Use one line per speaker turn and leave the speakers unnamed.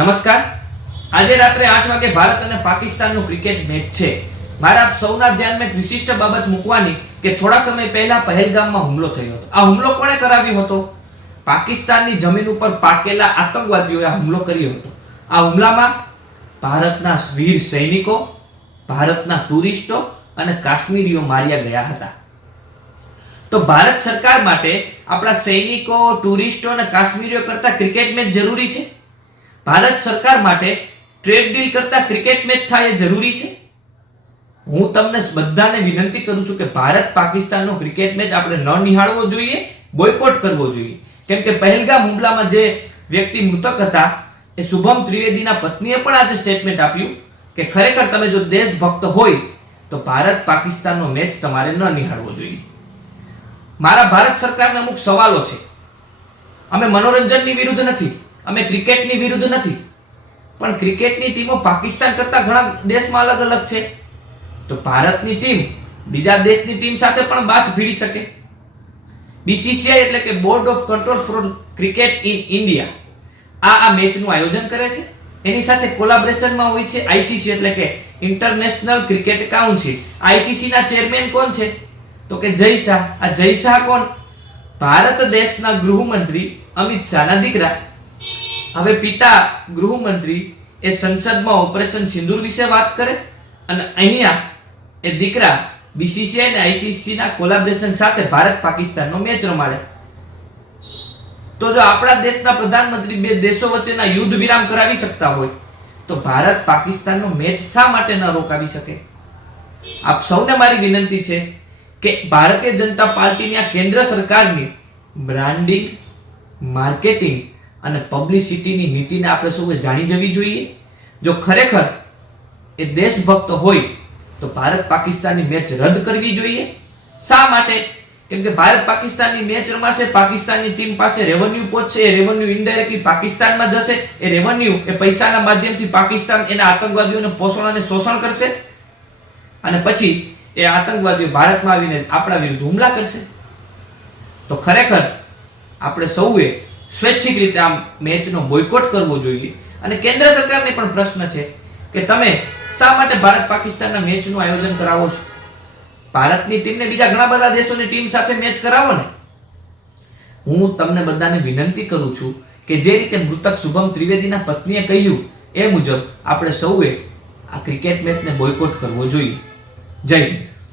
નમસ્કાર. આજે રાત્રે આઠ વાગે ભારત અને પાકિસ્તાનનું ક્રિકેટ મેચ છે. મારા સૌના ધ્યાનમાં એક વિશિષ્ટ બાબત મૂકવાની કે થોડા સમય પહેલા પહેલગામમાં હુમલો થયો હતો. આ હુમલો કોણે કરાવ્યો હતો? પાકિસ્તાનની જમીન ઉપર પાકેલા આતંકવાદીઓએ હુમલો કર્યો હતો. આ હુમલામાં ભારતના વીર સૈનિકો, ભારતના ટુરિસ્ટો અને કાશ્મીરીઓ માર્યા ગયા હતા. તો ભારત સરકાર માટે આપણા સૈનિકો, ટુરિસ્ટો અને કાશ્મીરીઓ કરતા ક્રિકેટ મેચ જરૂરી છે? ભારત સરકાર માટે ટ્રેડ ડીલ કરતા ક્રિકેટ મેચ થાય એ જરૂરી છે? હું તમને બધાને વિનંતી કરું છું કે ભારત પાકિસ્તાનનો ક્રિકેટ મેચ આપણે ન નિહાળવો જોઈએ બોયકોટ કરવો જોઈએ. કેમ કે પહેલગામ હુમલામાં જે વ્યક્તિ મૃતક હતા, એ શુભમ ત્રિવેદીના પત્નીએ પણ આજે સ્ટેટમેન્ટ આપ્યું કે ખરેખર તમે જો દેશભક્ત હોય, તો ભારત પાકિસ્તાનનો મેચ તમારે ન નિહાળવો જોઈએ. મારા ભારત સરકારને અમુક સવાલો છે. અમે મનોરંજનની વિરુદ્ધ નથી. અમે ક્રિકેટની વિરુદ્ધ નથી. પણ ક્રિકેટની ટીમો પાકિસ્તાન કરતા ઘણા દેશમાં અલગ અલગ છે. તો ભારતની ટીમ બીજા દેશની ટીમ સાથે પણ બાથ ભીડી શકે. બીસીસીઆઈ એટલે કે board of control for cricket in India આ આ મેચનું આયોજન કરે છે. એની સાથે કોલાબરેશનમાં હોય છે આઈસીસી એટલે કે ઇન્ટરનેશનલ ક્રિકેટ કાઉન્સિલ આઈસીસીના ચેરમેન કોણ છે? તો કે જય શાહ. આ જય શાહ કોણ? ભારત દેશના ગૃહમંત્રી અમિત શાહના દીકરા. હવે પિતા ગૃહમંત્રી એ સંસદમાં ઓપરેશન સિંદૂર વિશે વાત કરે અને અહીંયા એ દીકરા બીસીસીઆઈ અને આઈસીસીના કોલાબરેશન સાથે ભારત પાકિસ્તાનનો મેચ રમાડે. તો જો આપણા દેશના પ્રધાનમંત્રી બે દેશો વચ્ચેના યુદ્ધ વિરામ કરાવી શકતા હોય, તો ભારત પાકિસ્તાનનો મેચ શા માટે ન રોકાવી શકે? આપ સૌને મારી વિનંતી છે કે ભારતીય જનતા પાર્ટીની આ કેન્દ્ર સરકારની બ્રાન્ડિંગ માર્કેટિંગ અને પબ્લિસિટીની નીતિને આપણે સૌએ જાણી જવી જોઈએ. જો ખરેખર એ દેશભક્ત હોય, તો ભારત પાકિસ્તાનની મેચ રદ કરવી જોઈએ. શા માટે? કેમ કે ભારત પાકિસ્તાનની મેચ રમાશે, પાકિસ્તાનની ટીમ પાસે રેવન્યુ પહોંચશે, એ રેવન્યુ ઇનડાયરેક્ટલી પાકિસ્તાનમાં જશે, એ રેવન્યુ એ પૈસાના માધ્યમથી પાકિસ્તાન એના આતંકવાદીઓને પોષણ અને શોષણ કરશે. અને પછી એ આતંકવાદીઓ ભારતમાં આવીને આપણા વિરુદ્ધ હુમલા કરશે. તો ખરેખર આપણે સૌએ સ્વૈચ્છિક રીતે આ મેચનો બોયકોટ કરવો જોઈએ. અને કેન્દ્ર સરકારને પણ પ્રશ્ન છે કે તમે શા માટે ભારત પાકિસ્તાનના મેચનું આયોજન કરાવો છો? ભારતની ટીમને બીજા ઘણા બધા દેશોની ટીમ સાથે મેચ કરાવો ને? હું તમને બધાને વિનંતી કરું છું કે જે રીતે મૃતક શુભમ ત્રિવેદીના પત્નીએ કહ્યું એ મુજબ આપણે સૌએ આ ક્રિકેટ મેચને બોયકોટ કરવો જોઈએ. જય હિન્દ.